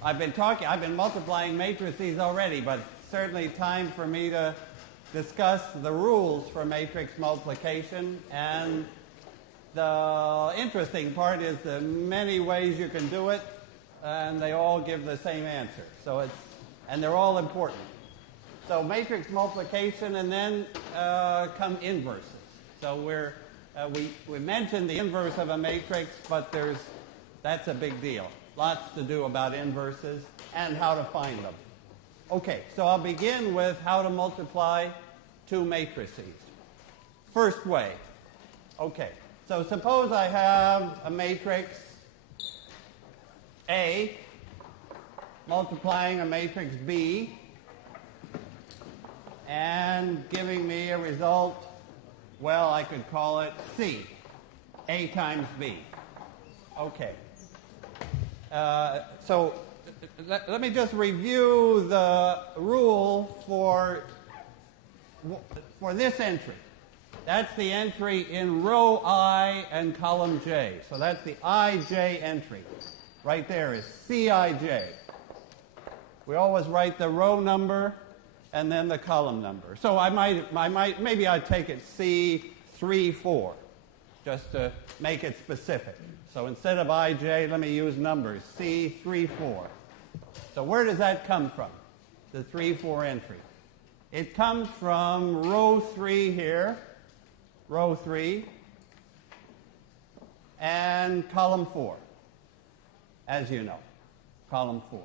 I've been multiplying matrices already, but certainly time for me to discuss the rules for matrix multiplication. And the interesting part is the many ways you can do it, and they all give the same answer. And they're all important. So matrix multiplication, and then come inverses. So we mentioned the inverse of a matrix, but that's a big deal. Lots to do about inverses and how to find them. Okay, so I'll begin with how to multiply two matrices. First way. Okay, so suppose I have a matrix A multiplying a matrix B and giving me a result, well, I could call it C, A times B. Okay. So let me just review the rule for this entry. That's the entry in row I and column J. So that's the IJ entry. Right there is CIJ. We always write the row number and then the column number. So maybe I'd take it C34 just to make it specific. So instead of IJ, let me use numbers, C34. So where does that come from, the 3-4 entry? It comes from row 3 here, row 3, and column 4, as you know, column 4.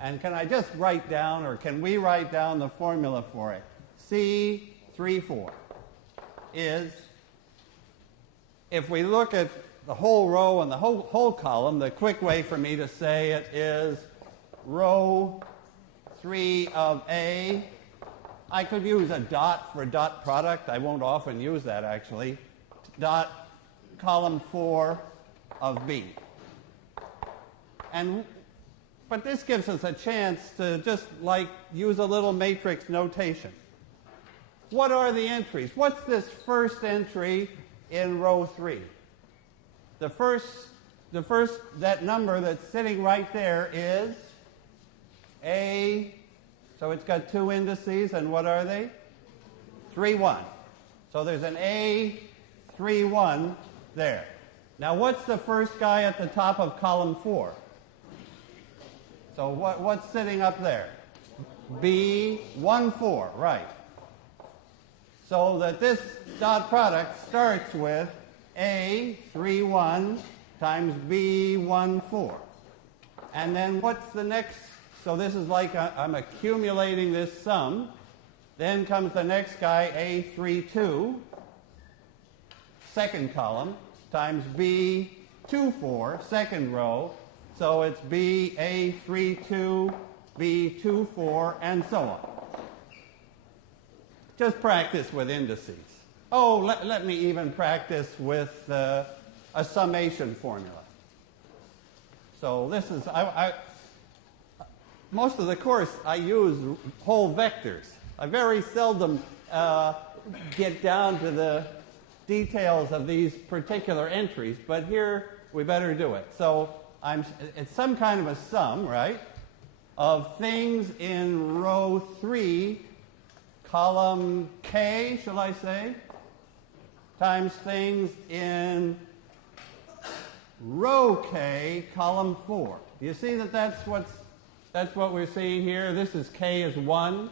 And can I just write down, or can we write down the formula for it? C34 is, if we look at the whole row and the whole column, the quick way for me to say it is row 3 of A. I could use a dot for dot product. I won't often use that, actually. Dot column 4 of B. But this gives us a chance to just use a little matrix notation. What are the entries? What's this first entry in row 3? That number that's sitting right there is A, so it's got two indices, and what are they? 3, 1. So there's an A, 3, 1 there. Now what's the first guy at the top of column 4? So what's sitting up there? B, 1, 4, right. So that this dot product starts with A, 3, 1 times B, 1, 4. And then what's the next? So this is like I'm accumulating this sum. Then comes the next guy, A, 3, 2, second column, times B, 2, 4, second row. So it's B, A, 3, 2, B, 2, 4, and so on. Just practice with indices. Oh, let me even practice with a summation formula. So this is, most of the course I use whole vectors. I very seldom get down to the details of these particular entries, but here we better do it. So it's some kind of a sum, right, of things in row 3, column K, shall I say, times things in row K, column 4. Do you see that that's what we're seeing here? This is K is 1.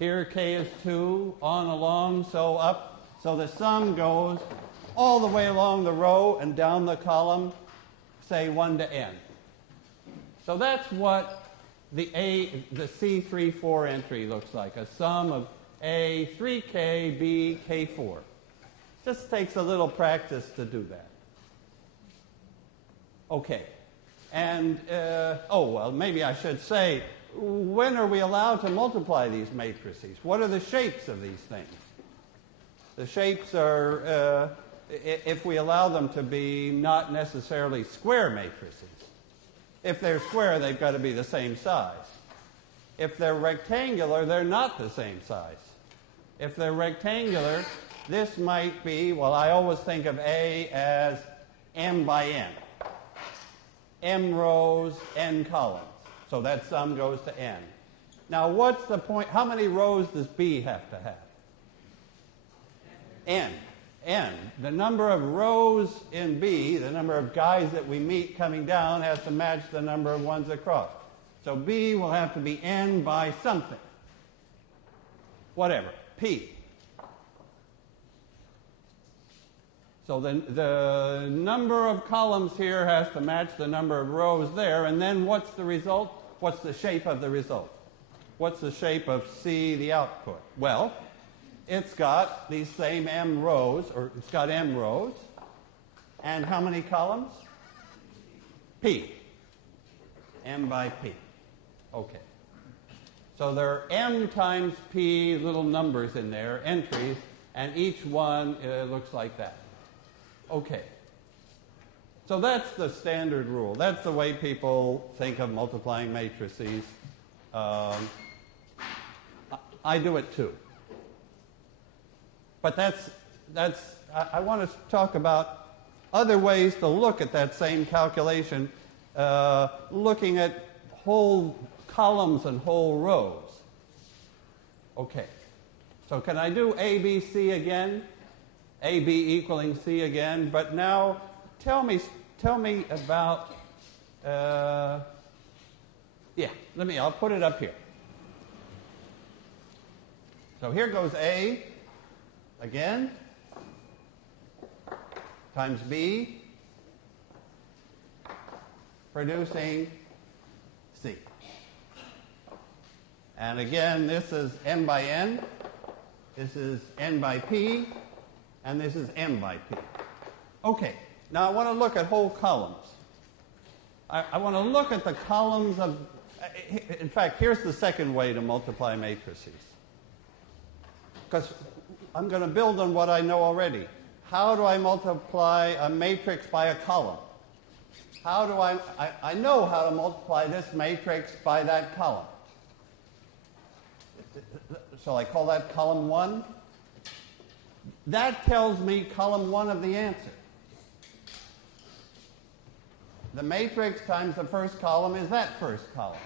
Here K is 2, on along, so up. So the sum goes all the way along the row and down the column, say 1 to n. So that's what the C34 entry looks like, a sum of A, 3K, B, K4. Just takes a little practice to do that. Okay. And, maybe I should say, when are we allowed to multiply these matrices? What are the shapes of these things? The shapes are, if we allow them to be not necessarily square matrices. If they're square, they've got to be the same size. If they're rectangular, they're not the same size. If they're rectangular, this might be, well, I always think of A as m by n. m rows, n columns. So that sum goes to n. Now what's the point? How many rows does B have to have? N. N. The number of rows in B, the number of guys that we meet coming down, has to match the number of ones across. So B will have to be n by something. Whatever. P. So the number of columns here has to match the number of rows there, and then what's the result? What's the shape of the result? What's the shape of C, the output? Well, it's got these same m rows, or it's got m rows, and how many columns? P. M by P. Okay. So there are m times P little numbers in there, entries, and each one looks like that. Okay. So that's the standard rule. That's the way people think of multiplying matrices. I do it too. But I want to talk about other ways to look at that same calculation, looking at whole columns and whole rows. Okay. So can I do A, B, C again? A, B equaling C again, but now tell me about, I'll put it up here. So here goes A again, times B, producing C. And again, this is m by n, this is n by P, and this is m by P. Okay, now I want to look at whole columns. I want to look at the columns of, in fact, here's the second way to multiply matrices. Because I'm going to build on what I know already. How do I multiply a matrix by a column? How do I know how to multiply this matrix by that column. Shall I call that column 1? That tells me column 1 of the answer. The matrix times the first column is that first column.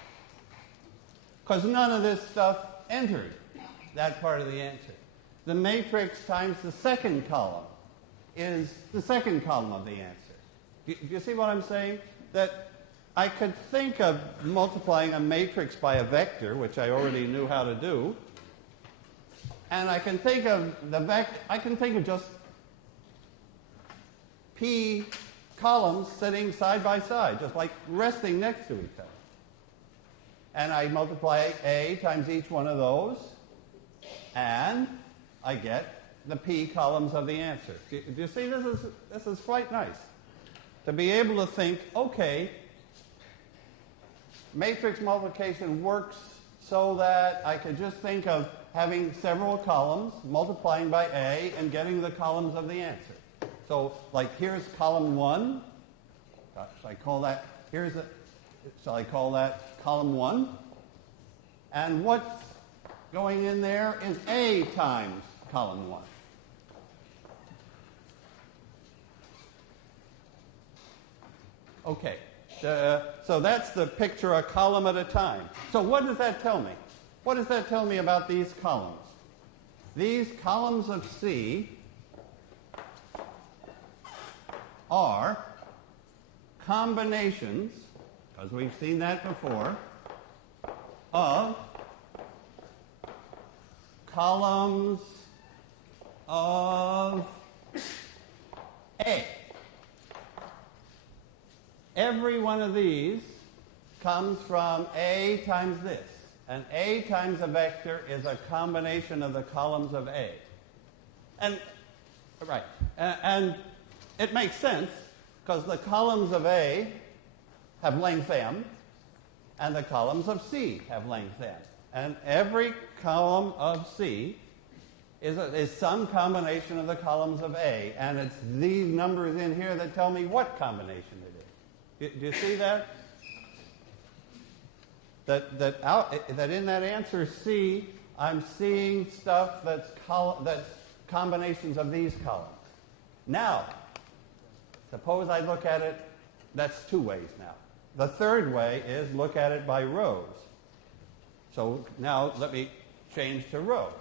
Because none of this stuff entered that part of the answer. The matrix times the second column is the second column of the answer. Do you see what I'm saying? That I could think of multiplying a matrix by a vector, which I already knew how to do, and I can think of just P columns sitting side by side, just like resting next to each other. And I multiply A times each one of those, and I get the P columns of the answer. Do you see, this is quite nice. To be able to think, okay, matrix multiplication works so that I could just think of having several columns, multiplying by A, and getting the columns of the answer. So, like, here's column 1. Shall I call that, shall I call that column 1? And what's going in there is A times column 1. Okay, so that's the picture a column at a time. So what does that tell me? What does that tell me about these columns? These columns of C are combinations, because we've seen that before, of columns of A. Every one of these comes from A times this. And A times a vector is a combination of the columns of A. And, right, and it makes sense, because the columns of A have length m, and the columns of C have length m. And every column of C is some combination of the columns of A. And it's these numbers in here that tell me what combination it is. Do you see that? That in that answer C, I'm seeing stuff that's combinations of these columns. Now, suppose I look at it, that's two ways now. the third way is look at it by rows. So now let me change to rows.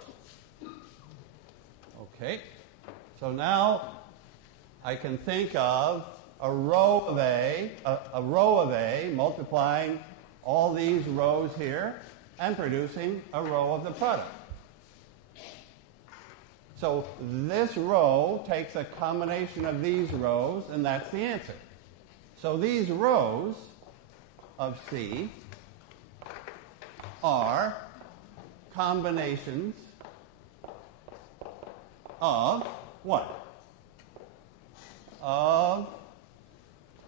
Okay. So now I can think of a row of A multiplying all these rows here and producing a row of the product. So this row takes a combination of these rows, and that's the answer. So these rows of C are combinations of what?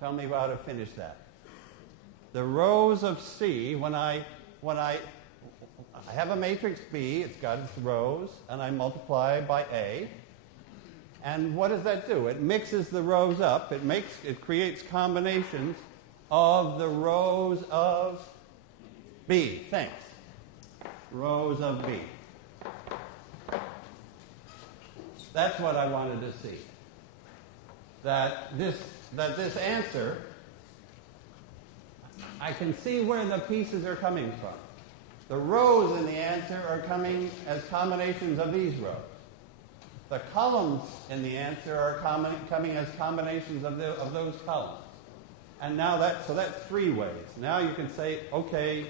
Tell me how to finish that. The rows of C, when I have a matrix B, it's got its rows, and I multiply by A. And what does that do? It mixes the rows up. It creates combinations of the rows of B. Thanks. Rows of B. That's what I wanted to see. That this answer, I can see where the pieces are coming from. The rows in the answer are coming as combinations of these rows. The columns in the answer are coming as combinations of those columns. And now that's 3 ways. Now you can say, okay,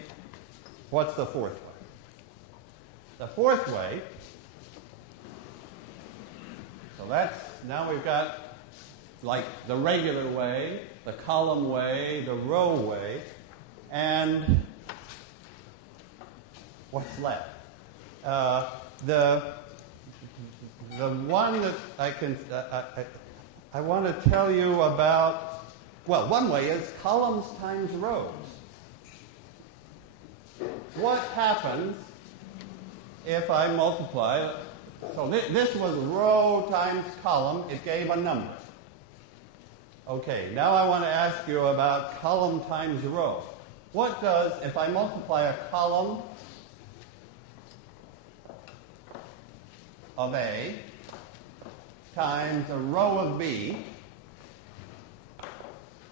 what's the fourth way? The fourth way, so now we've got like the regular way, the column way, the row way, and what's left? The one that I want to tell you about, well, one way is columns times rows. What happens if I multiply? So this was row times column. It gave a number. Okay, now I want to ask you about column times row. What does, if I multiply a column of A times a row of B,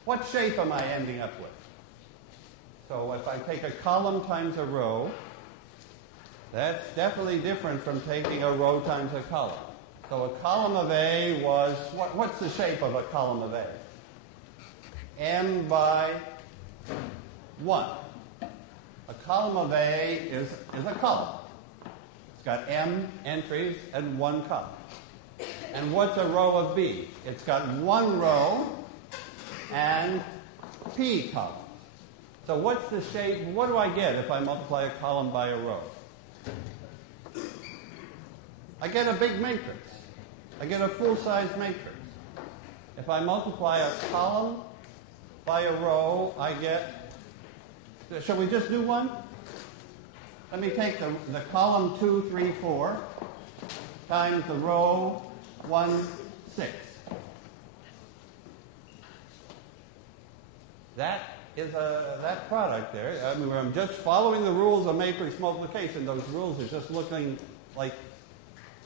what shape am I ending up with? So if I take a column times a row, that's definitely different from taking a row times a column. So a column of A was, what's the shape of a column of A? M by 1. A column of A is a column. It's got M entries and 1 column. And what's a row of B? It's got 1 row and P columns. So what's the shape? What do I get if I multiply a column by a row? I get a big matrix. I get a full-size matrix. If I multiply a column by a row, I get... Shall we just do one? Let me take the column 2, 3, 4 times the row 1, 6. That is that product there. I mean, I'm just following the rules of matrix multiplication. Those rules are just looking like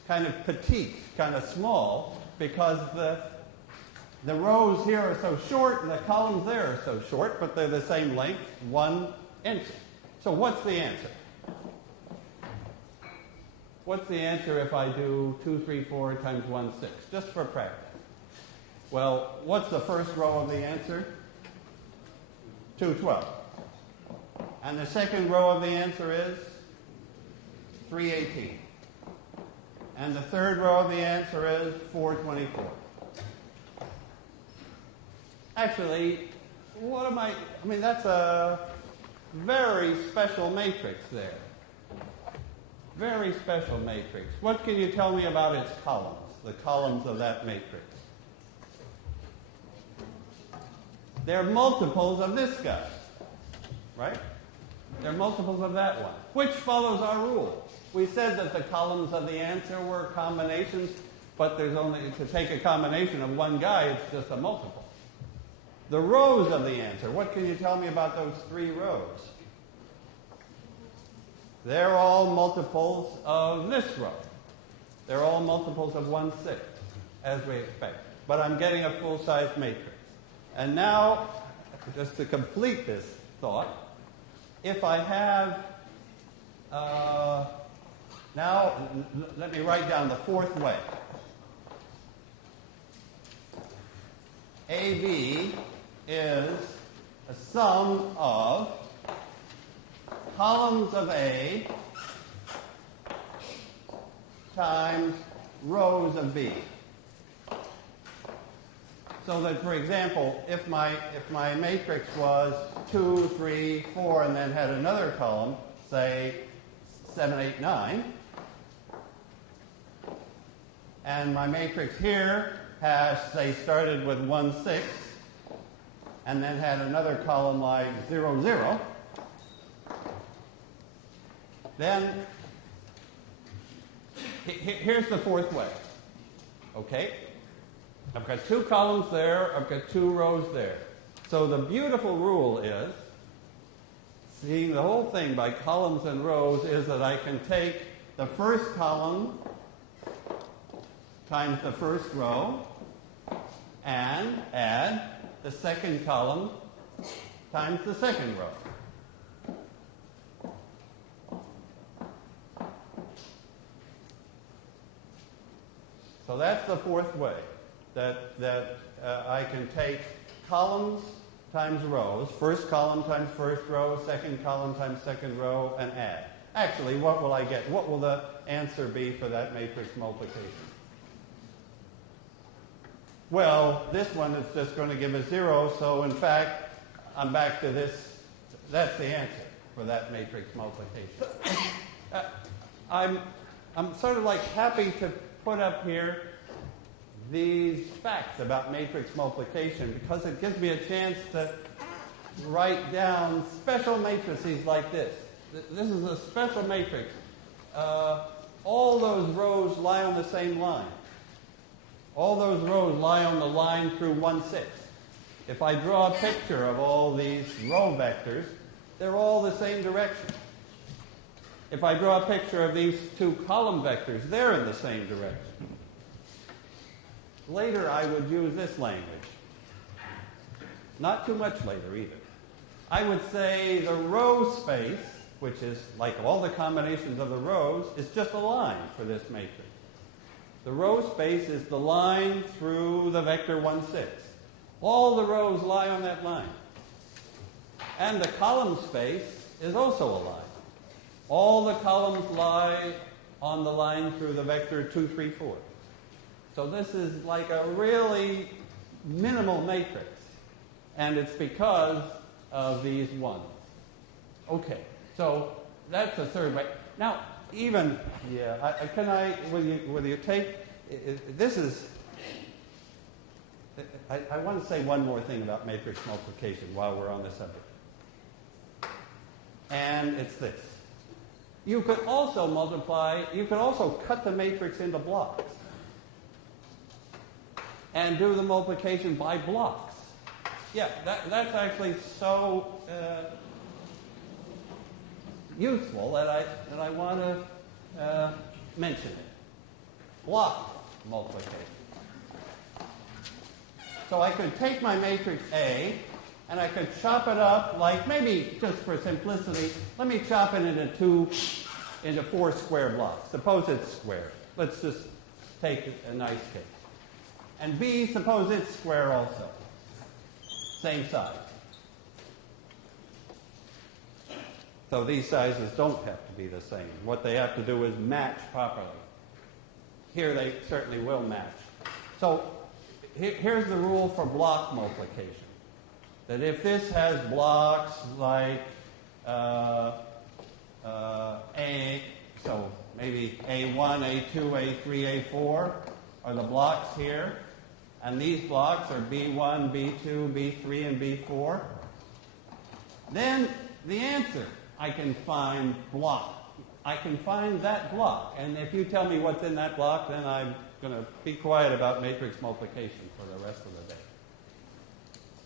kind of petite, kind of small, because the rows here are so short and the columns there are so short, but they're the same length, 1 entry. So what's the answer? What's the answer if I do 2, 3, 4 times 1, 6, just for practice? Well, what's the first row of the answer? 212. And the second row of the answer is 318. And the third row of the answer is 424. Actually, I mean, that's a very special matrix there. Very special matrix. What can you tell me about its columns, the columns of that matrix? They're multiples of this guy, right? They're multiples of that one, which follows our rule. We said that the columns of the answer were combinations, but there's only, to take a combination of one guy, it's just a multiple. The rows of the answer, what can you tell me about those 3 rows? They're all multiples of this row. They're all multiples of 1/6, as we expect. But I'm getting a full-size matrix. And now, just to complete this thought, if I have, now let me write down the fourth way. AB is a sum of columns of A times rows of B. So that, for example, if my matrix was 2, 3, 4, and then had another column, say 7, 8, 9, and my matrix here has, say, started with 1, 6, and then had another column like 0, 0, then here's the fourth way. Okay? I've got 2 columns there, I've got 2 rows there. So the beautiful rule is, seeing the whole thing by columns and rows, is that I can take the first column times the first row and add the second column times the second row. So that's the fourth way, that I can take columns times rows, first column times first row, second column times second row, and add. Actually, what will I get? What will the answer be for that matrix multiplication? Well, this one is just going to give a 0, so in fact, I'm back to this. That's the answer for that matrix multiplication. I'm sort of like happy to put up here these facts about matrix multiplication because it gives me a chance to write down special matrices like this. This is a special matrix. All those rows lie on the same line. All those rows lie on the line through 1, 6. If I draw a picture of all these row vectors, they're all the same direction. If I draw a picture of these 2 column vectors, they're in the same direction. Later, I would use this language. Not too much later, either. I would say the row space, which is like all the combinations of the rows, is just a line for this matrix. The row space is the line through the vector 1, 6. All the rows lie on that line. And the column space is also a line. All the columns lie on the line through the vector 2, 3, 4. So this is like a really minimal matrix. And it's because of these ones. Okay, so that's the third way. Now, even, will you take, this is, I want to say one more thing about matrix multiplication while we're on the subject. And it's this. You could also cut the matrix into blocks and do the multiplication by blocks. Yeah, that's actually so useful that I want to mention it. Block multiplication. So I could take my matrix A and I could chop it up like, maybe just for simplicity, let me chop it into 4 square blocks. Suppose it's square. Let's just take a nice case. And B, suppose it's square also. Same size. So these sizes don't have to be the same. What they have to do is match properly. Here they certainly will match. So here's the rule for block multiplication. That if this has blocks like A, so maybe A1, A2, A3, A4 are the blocks here, and these blocks are B1, B2, B3, and B4, then the answer, I can find block. I can find that block, and if you tell me what's in that block, then I'm going to be quiet about matrix multiplication for the rest of the day.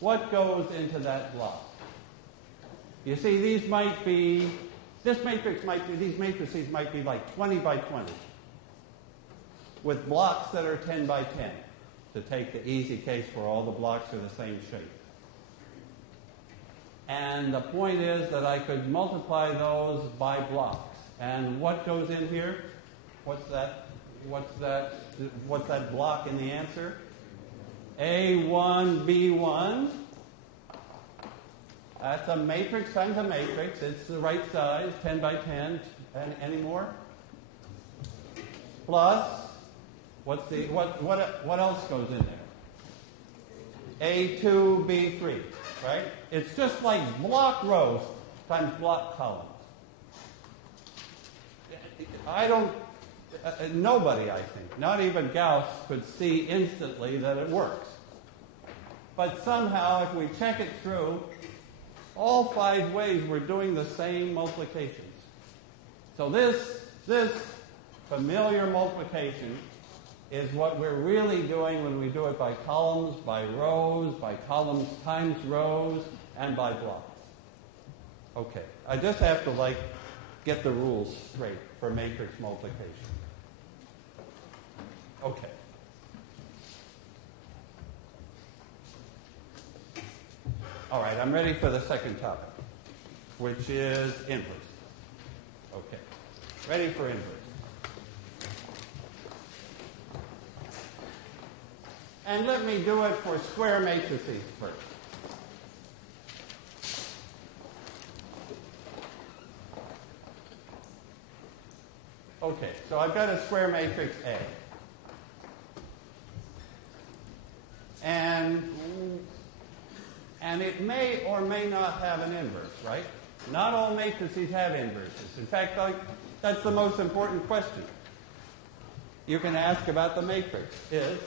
What goes into that block? You see, these matrices might be like 20 by 20 with blocks that are 10 by 10 to take the easy case where all the blocks are the same shape. And the point is that I could multiply those by blocks. And what goes in here? What's that? What's that block in the answer? A1, B1. That's a matrix times a matrix. It's the right size, 10 by 10. And any more? Plus, what else goes in there? A2, B3, right? It's just like block rows times block columns. Nobody, I think, not even Gauss, could see instantly that it works. But somehow, if we check it through, all 5 ways we're doing the same multiplications. So this familiar multiplication is what we're really doing when we do it by columns, by rows, by columns times rows, and by blocks. Okay, I just have to get the rules straight for matrix multiplication. Okay. All right, I'm ready for the second topic, which is inverse. Okay, ready for inverse. And let me do it for square matrices first. Okay, so I've got a square matrix A. And it may or may not have an inverse, right? Not all matrices have inverses. In fact, that's the most important question you can ask about the matrix is,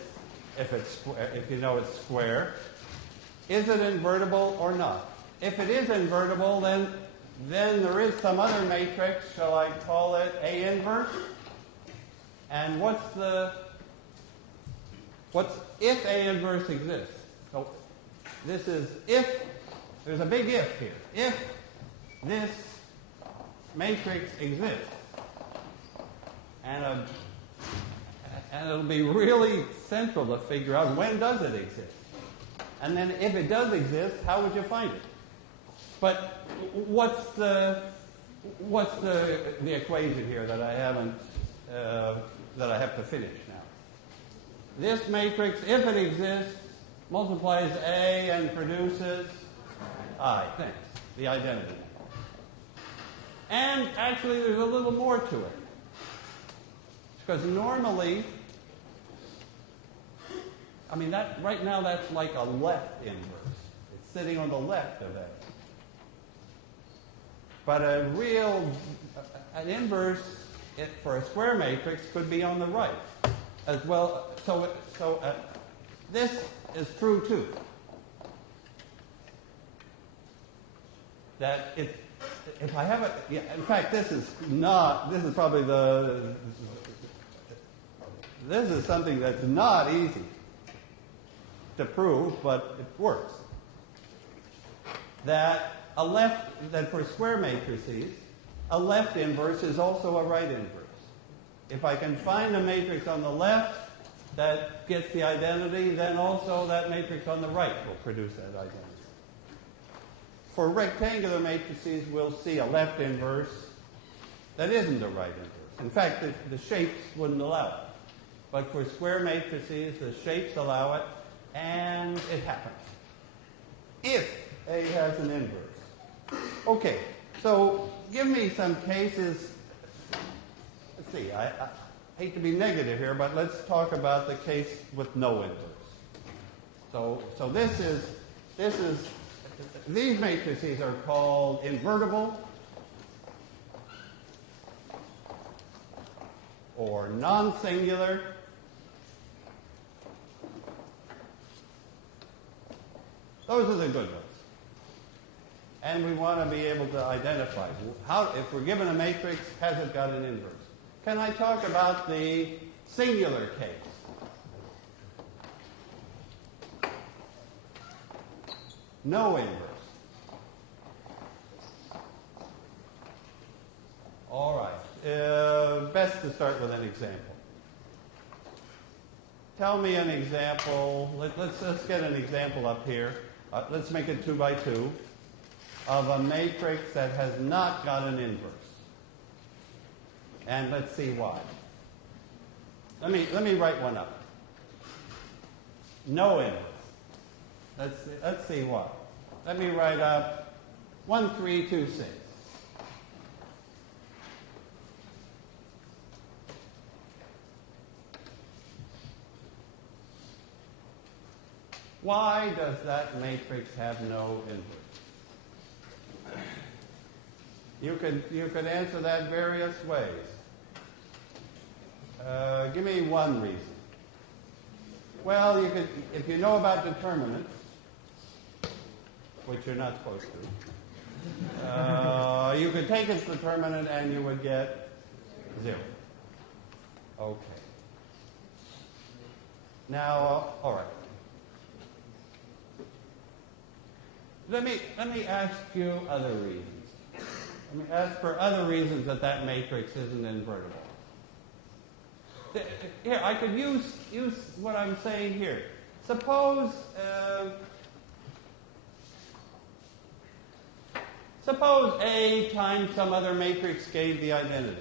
if you know it's square, is it invertible or not? If it is invertible, then there is some other matrix. Shall I call it A inverse? And what's if A inverse exists? So this is if, there's a big if here. If this matrix exists, and it'll be really central to figure out when does it exist. And then if it does exist, how would you find it? But what's the equation here that I haven't that I have to finish now? This matrix, if it exists, multiplies A and produces I. Thanks. The identity. And actually, there's a little more to it. Because normally, I mean, right now that's like a left inverse. It's sitting on the left of A. But an inverse for a square matrix could be on the right as well. So this is true too. That if I have in fact, this is something that's not easy to prove, but it works. That for square matrices, a left inverse is also a right inverse. If I can find a matrix on the left that gets the identity, then also that matrix on the right will produce that identity. For rectangular matrices, we'll see a left inverse that isn't a right inverse. In fact, the shapes wouldn't allow it. But for square matrices, the shapes allow it, and it happens. If A has an inverse. Okay, so give me some cases. Let's see, I hate to be negative here, but let's talk about the case with no inverse. So these matrices are called invertible or non-singular. Those are the good ones. And we want to be able to identify if we're given a matrix, has it got an inverse? Can I talk about the singular case? No inverse. All right. Best to start with an example. Tell me an example. Let's get an example up here. Let's make it 2 by 2. of a matrix that has not got an inverse. And let's see why. Let me write one up. No inverse. Let's see why. Let me write up 1, 3, 2, 6. Why does that matrix have no inverse? You could answer that various ways. Give me one reason. Well, you could, if you know about determinants, which you're not supposed to, you could take its determinant and you would get 0. Okay. Now, all right. Let me ask you other reasons. Let me ask for other reasons that matrix isn't invertible. Here, I could use what I'm saying here. Suppose A times some other matrix gave the identity.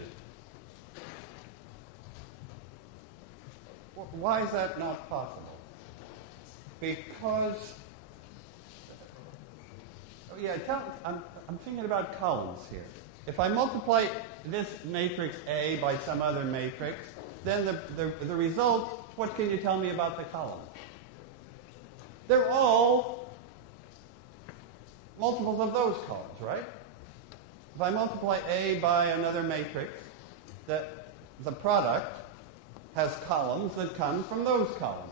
Why is that not possible? Because, I'm thinking about columns here. If I multiply this matrix A by some other matrix, then the result, what can you tell me about the columns? They're all multiples of those columns, right? If I multiply A by another matrix, the product has columns that come from those columns.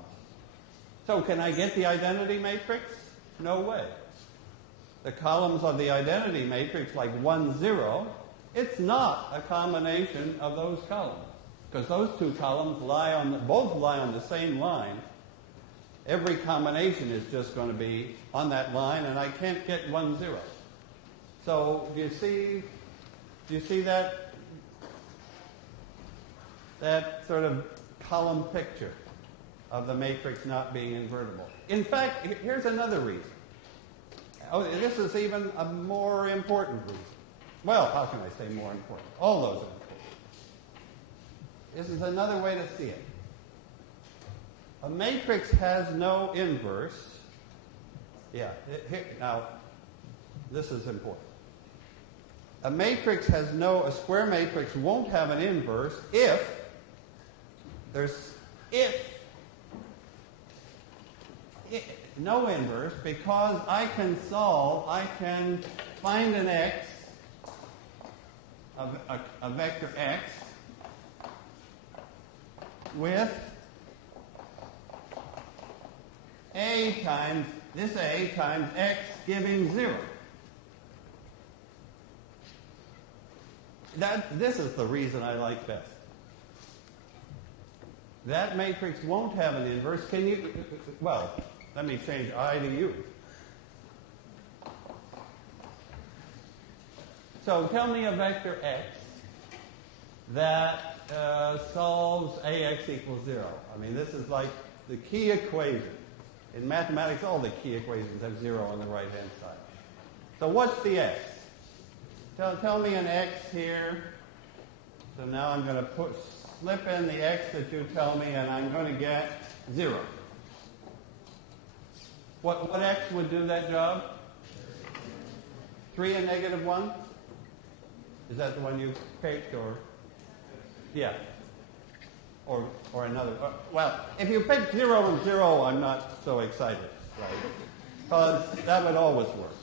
So can I get the identity matrix? No way. The columns of the identity matrix, like 1, 0, it's not a combination of those columns. Because those two columns both lie on the same line. Every combination is just going to be on that line, and I can't get 1, 0. So do you see that sort of column picture of the matrix not being invertible? In fact, here's another reason. Oh, this is even a more important reason. Well, how can I say more important? All those are important. This is another way to see it. A matrix has no inverse. Now, this is important. A square matrix won't have an inverse if no inverse, because I can find an x, a vector x, with A times x giving 0. This is the reason I like best. That matrix won't have an inverse. Let me change I to U. So tell me a vector x that solves AX equals 0. I mean, this is like the key equation. In mathematics, all the key equations have 0 on the right-hand side. So what's the x? Tell me an x here. So now I'm going to slip in the x that you tell me, and I'm going to get 0. What x would do that job? 3 and negative 1? Is that the one you picked, or? Yeah. Or another. Well, if you pick 0 and 0, I'm not so excited, right? Because that would always work.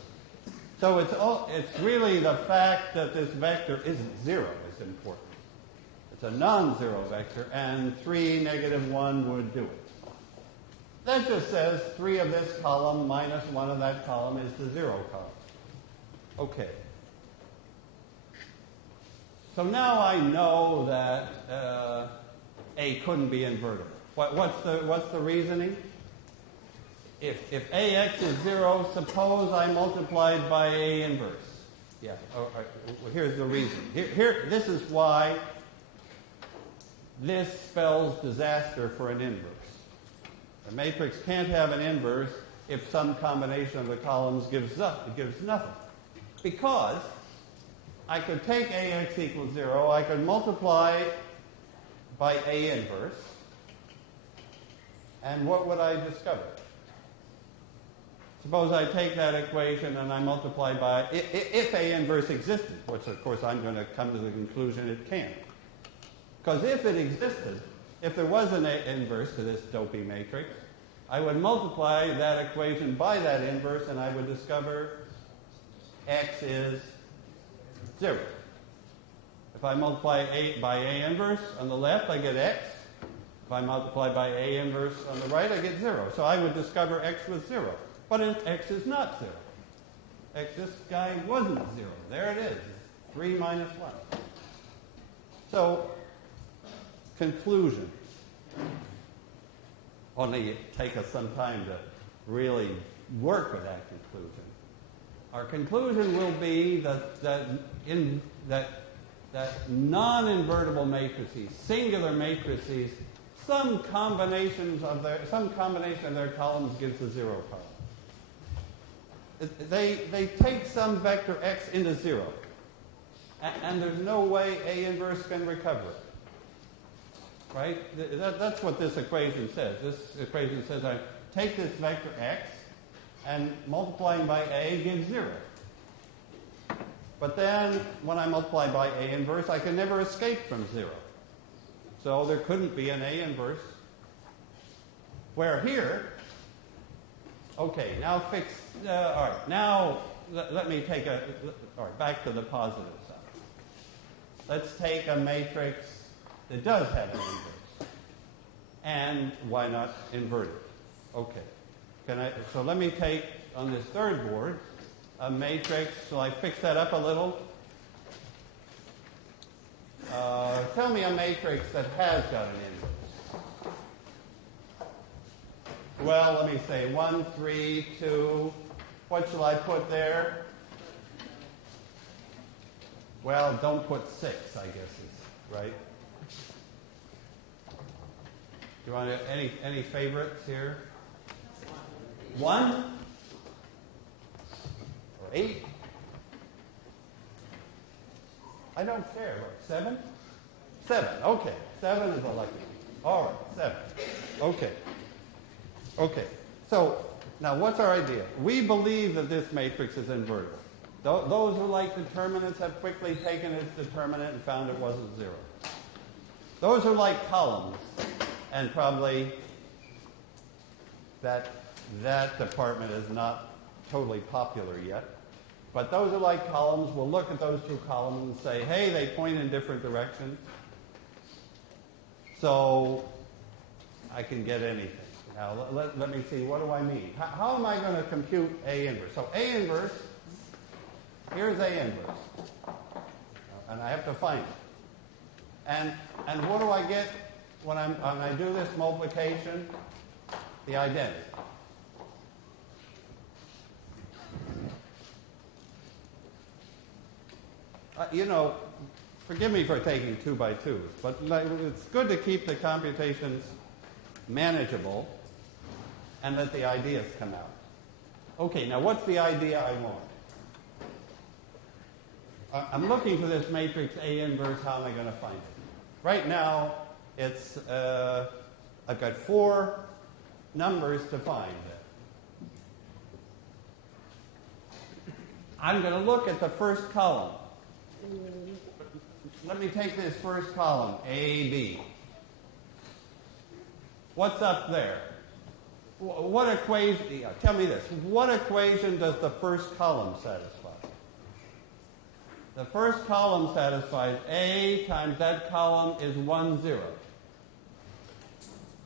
So it's really the fact that this vector isn't 0 is important. It's a non-zero vector, and 3, negative 1 would do it. That just says 3 of this column minus 1 of that column is the 0 column. Okay. So now I know that A couldn't be invertible. What's the reasoning? If AX is 0, suppose I multiplied by A inverse. Yeah. Here's the reason. This is why this spells disaster for an inverse. A matrix can't have an inverse if some combination of the columns gives nothing. because I could take AX equals 0, I could multiply by A inverse, and what would I discover? Suppose I take that equation and I multiply by, if A inverse existed, which of course I'm going to come to the conclusion it can't. Because if it existed, if there was an A inverse to this dopey matrix, I would multiply that equation by that inverse and I would discover X is 0. If I multiply A by A inverse on the left, I get X. If I multiply by A inverse on the right, I get 0. So I would discover X was 0. But X is not 0. This guy wasn't 0. There it is. 3 minus 1. So, conclusion. Only it take us some time to really work with that conclusion. Our conclusion will be that non-invertible matrices, singular matrices, some combination of their columns gives a 0 column. They take some vector x into 0, and there's no way A inverse can recover it. Right? That's what this equation says. This equation says I take this vector x, and multiplying by A gives 0. But then, when I multiply by A inverse, I can never escape from 0. So there couldn't be an A inverse. Where here, okay, now fix, all right, now let me take all right, back to the positive side. Let's take a matrix that does have an inverse. And why not invert it? Okay. So let me take, on this third board, a matrix. So I fix that up a little. Tell me a matrix that has got an inverse. Well, let me say 1, 3, 2. What shall I put there? Well, don't put 6, I guess is right. Do you want any favorites here? 1? Or 8? I don't care. 7? 7. Okay. 7 is a lucky. All right. 7. Okay. Okay. So now what's our idea? We believe that this matrix is invertible. Those who like determinants have quickly taken its determinant and found it wasn't 0. Those who like columns, and probably that department is not totally popular yet, but those who like columns will look at those two columns and say, hey, they point in different directions, so I can get anything. Now, let me see, what do I mean? How am I going to compute A inverse? So A inverse, here's A inverse, and I have to find it. And what do I get when I do this multiplication? The identity. Forgive me for taking 2 by 2s, but it's good to keep the computations manageable and let the ideas come out. Okay, now what's the idea I want? I'm looking for this matrix A inverse. How am I going to find it? Right now, it's I've got 4 numbers to find it. I'm going to look at the first column. Let me take this first column, A, B. What's up there? What equation, tell me this, what equation does the first column satisfy? The first column satisfies A times that column is 1, 0.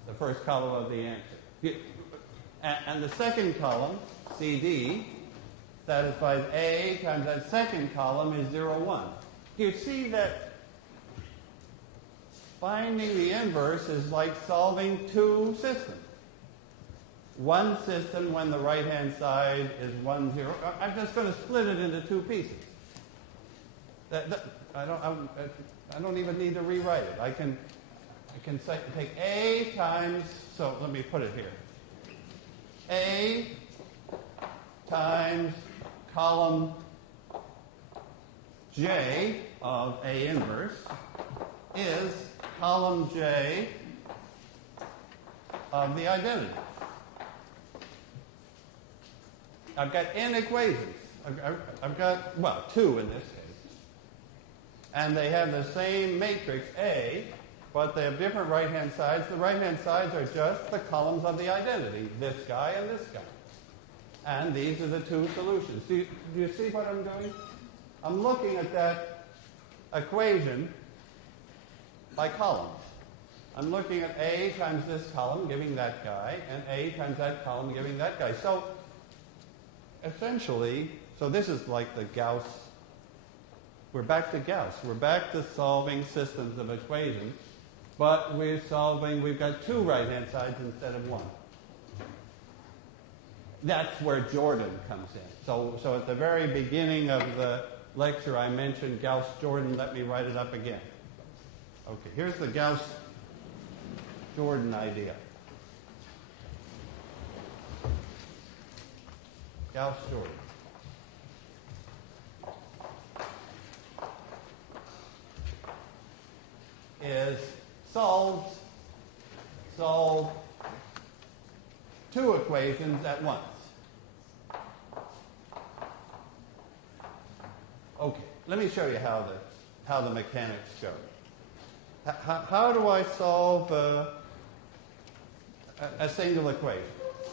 The first column of the answer. And the second column, CD, satisfies A times that second column is 0, 1. Do you see that finding the inverse is like solving 2 systems? One system when the right-hand side is 1, 0. I'm just going to split it into 2 pieces. I don't even need to rewrite it. I can take A times, so let me put it here. A times column J of A inverse is column J of the identity. I've got n equations. I've got, well, 2 in this case. And they have the same matrix A, but they have different right-hand sides. The right-hand sides are just the columns of the identity, this guy and this guy. And these are the 2 solutions. Do you see what I'm doing? I'm looking at that equation by columns. I'm looking at A times this column, giving that guy, and A times that column, giving that guy. So essentially, so this is like the Gauss. We're back to Gauss. We're back to solving systems of equations, but we've got 2 right-hand sides instead of 1. That's where Jordan comes in. So at the very beginning of the lecture, I mentioned Gauss-Jordan. Let me write it up again. Okay, here's the Gauss-Jordan idea. Gauss-Jordan. Is solve 2 equations at once. Okay, let me show you how the mechanics go. How do I solve a single equation?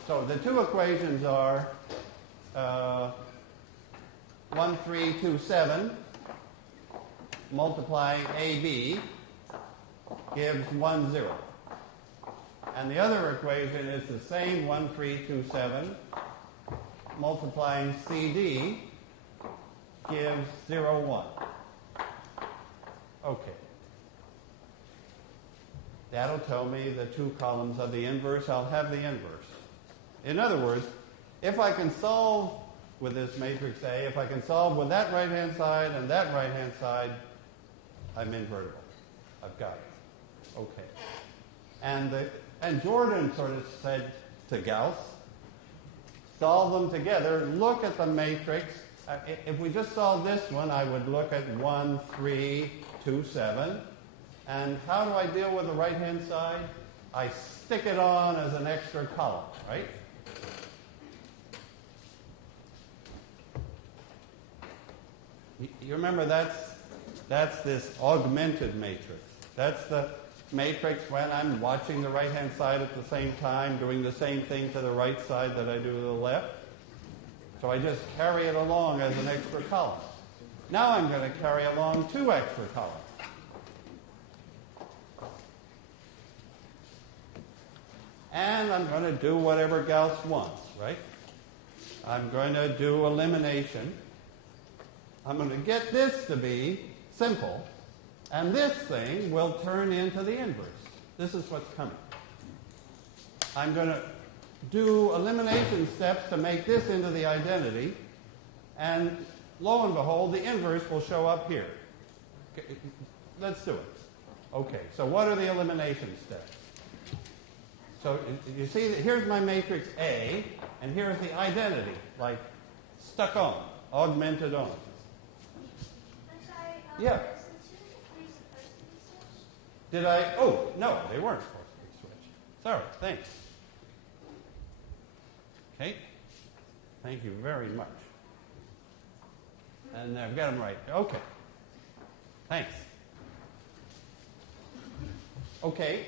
So the 2 equations are 1, 3, 2, 7 multiplying AB gives 1, 0. And the other equation is the same 1, 3, 2, 7 multiplying CD gives 0, 1. Okay. That'll tell me the 2 columns of the inverse. I'll have the inverse. In other words, if I can solve with this matrix A, if I can solve with that right-hand side and that right-hand side, I'm invertible. I've got it. Okay. And Jordan sort of said to Gauss, solve them together. Look at the matrix. If we just solve this one, I would look at 1, 3, 2, 7. And how do I deal with the right-hand side? I stick it on as an extra column, right? You remember that's this augmented matrix. That's the matrix when I'm watching the right-hand side at the same time, doing the same thing to the right side that I do to the left. So I just carry it along as an extra column. Now I'm going to carry along 2 extra columns. And I'm going to do whatever Gauss wants, right? I'm going to do elimination. I'm going to get this to be simple, and this thing will turn into the inverse. This is what's coming. I'm going to do elimination steps to make this into the identity, and lo and behold, the inverse will show up here. Okay, let's do it. Okay, so what are the elimination steps? So you see, that here's my matrix A, and here's the identity, like stuck on, augmented on. I'm sorry. Yeah. Did I? Oh, no, they weren't supposed to be switched. Sorry, thanks. Okay. Thank you very much. And I've got them right. Okay. Thanks. Okay.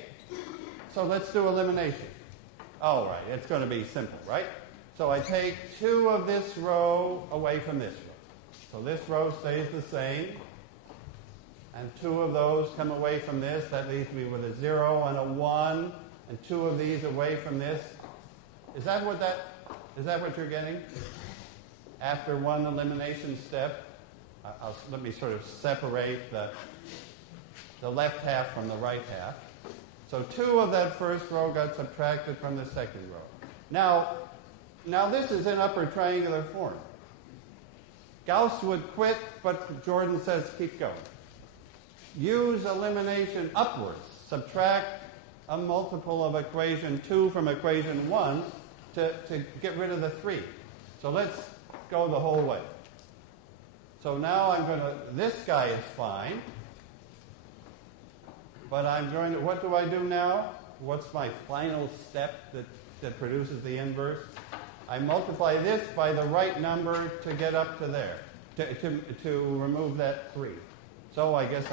So let's do elimination. All right, it's going to be simple, right? So I take 2 of this row away from this row. So this row stays the same. And 2 of those come away from this. That leaves me with a 0 and a 1. And 2 of these away from this. Is that what you're getting? After one elimination step, let me sort of separate the left half from the right half. So 2 of that first row got subtracted from the second row. Now this is in upper triangular form. Gauss would quit, but Jordan says keep going. Use elimination upwards. Subtract a multiple of equation 2 from equation 1 to get rid of the 3. So let's go the whole way. So now I'm going to, this guy is fine. But I'm going to, what do I do now? What's my final step that produces the inverse? I multiply this by the right number to get up to there, to remove that 3. So I guess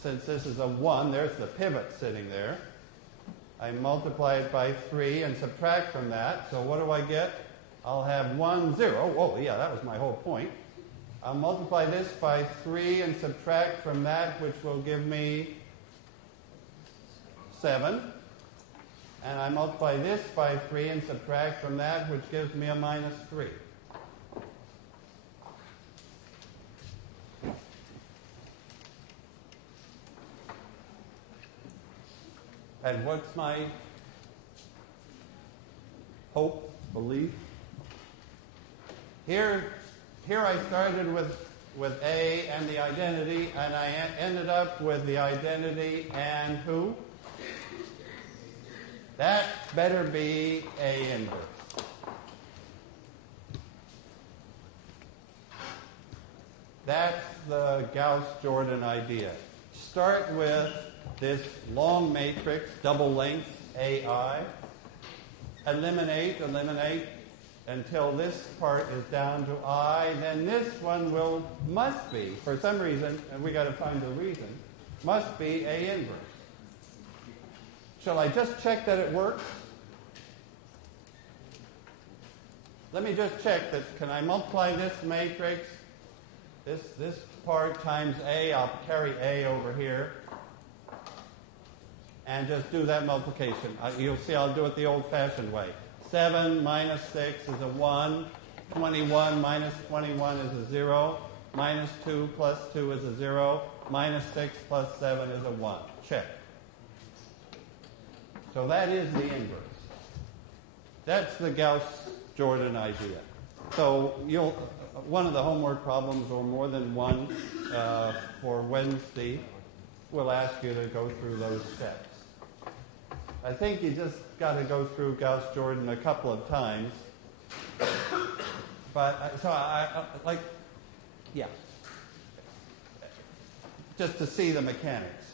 since this is a 1, there's the pivot sitting there. I multiply it by 3 and subtract from that. So what do I get? I'll have 1, 0. Oh, yeah, that was my whole point. I'll multiply this by 3 and subtract from that, which will give me 7. And I multiply this by 3 and subtract from that, which gives me a minus 3. And what's my hope, belief? Here I started with A and the identity, and I ended up with the identity and who? That better be A inverse. That's the Gauss-Jordan idea. Start with this long matrix, double length, AI. Eliminate until this part is down to I. Then this one must be, for some reason, and we got to find the reason, must be A inverse. Shall I just check that it works? Let me just check that. Can I multiply this matrix, this part times A? I'll carry A over here. And just do that multiplication. You'll see I'll do it the old-fashioned way. 7 minus 6 is a 1. 21 minus 21 is a 0. Minus 2 plus 2 is a 0. Minus 6 plus 7 is a 1. Check. So that is the inverse. That's the Gauss-Jordan idea. So one of the homework problems, or more than one, for Wednesday, will ask you to go through those steps. I think you just got to go through Gauss-Jordan a couple of times. But so I like, yeah, just to see the mechanics.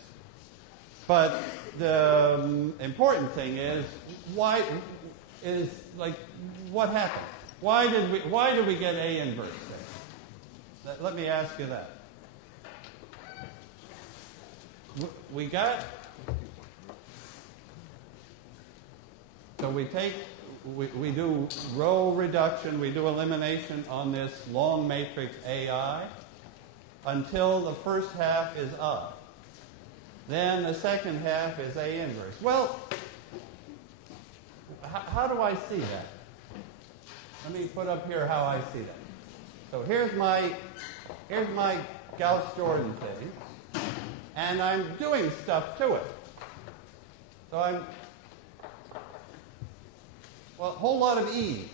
But the important thing is what happened? Why did we get A inverse there? Let me ask you that. We do row reduction, we do elimination on this long matrix AI until the first half is I. Then the second half is A inverse. Well, how do I see that? Let me put up here how I see that. So here's my Gauss-Jordan thing, and I'm doing stuff to it. So a whole lot of E's.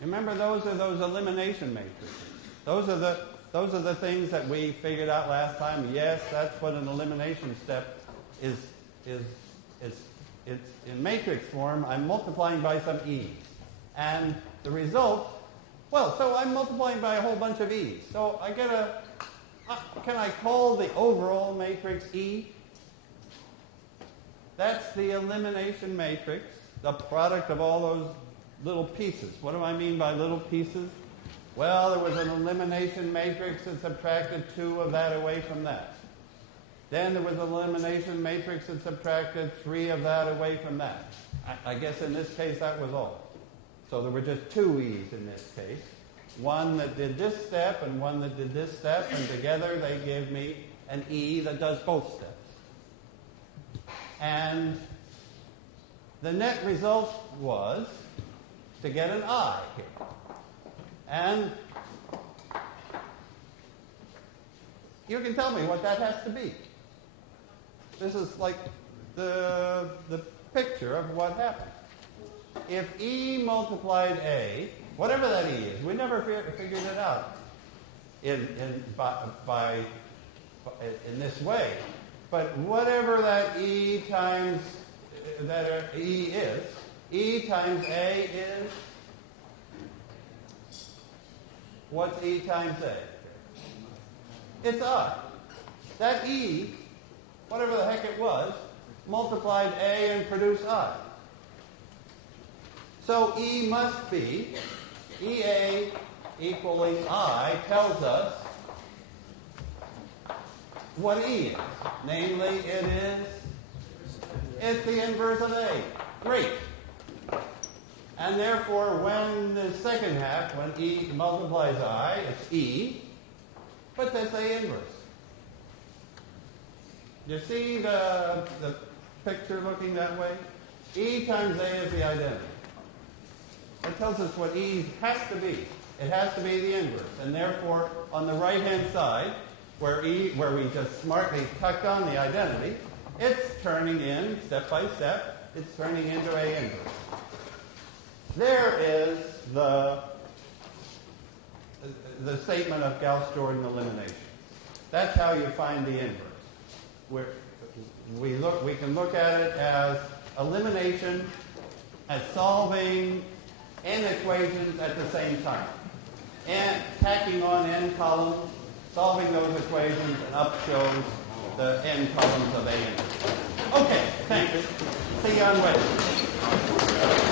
Remember, those are those elimination matrices. Those are the things that we figured out last time. Yes, that's what an elimination step is. It's in matrix form. I'm multiplying by some E's. And the result, so I'm multiplying by a whole bunch of E's. So I get can I call the overall matrix E? That's the elimination matrix, the product of all those little pieces. What do I mean by little pieces? Well, there was an elimination matrix that subtracted 2 of that away from that. Then there was an elimination matrix that subtracted 3 of that away from that. I guess in this case that was all. So there were just 2 E's in this case. One that did this step and one that did this step, and together they gave me an E that does both steps. And the net result was to get an I here. And you can tell me what that has to be. This is like the picture of what happened. If E multiplied A, whatever that E is, we never figured it out in this way. But whatever that E times E times A is, What's E times A? It's I. That E, whatever the heck it was, multiplied A and produced I. So E must be, EA equaling I tells us what E is. Namely, it's the inverse of A. Great. And therefore, when the second half, when E multiplies I, it's E, but that's A inverse. You see the picture looking that way? E times A is the identity. It tells us what E has to be. It has to be the inverse. And therefore, on the right-hand side, where we just smartly tucked on the identity, it's turning in, step by step, it's turning into A inverse. There is the statement of Gauss-Jordan elimination. That's how you find the inverse. We can look at it as elimination, as solving n equations at the same time. And tacking on n columns, solving those equations, and up shows the n columns of A inverse. Okay, thanks. See you on Wednesday.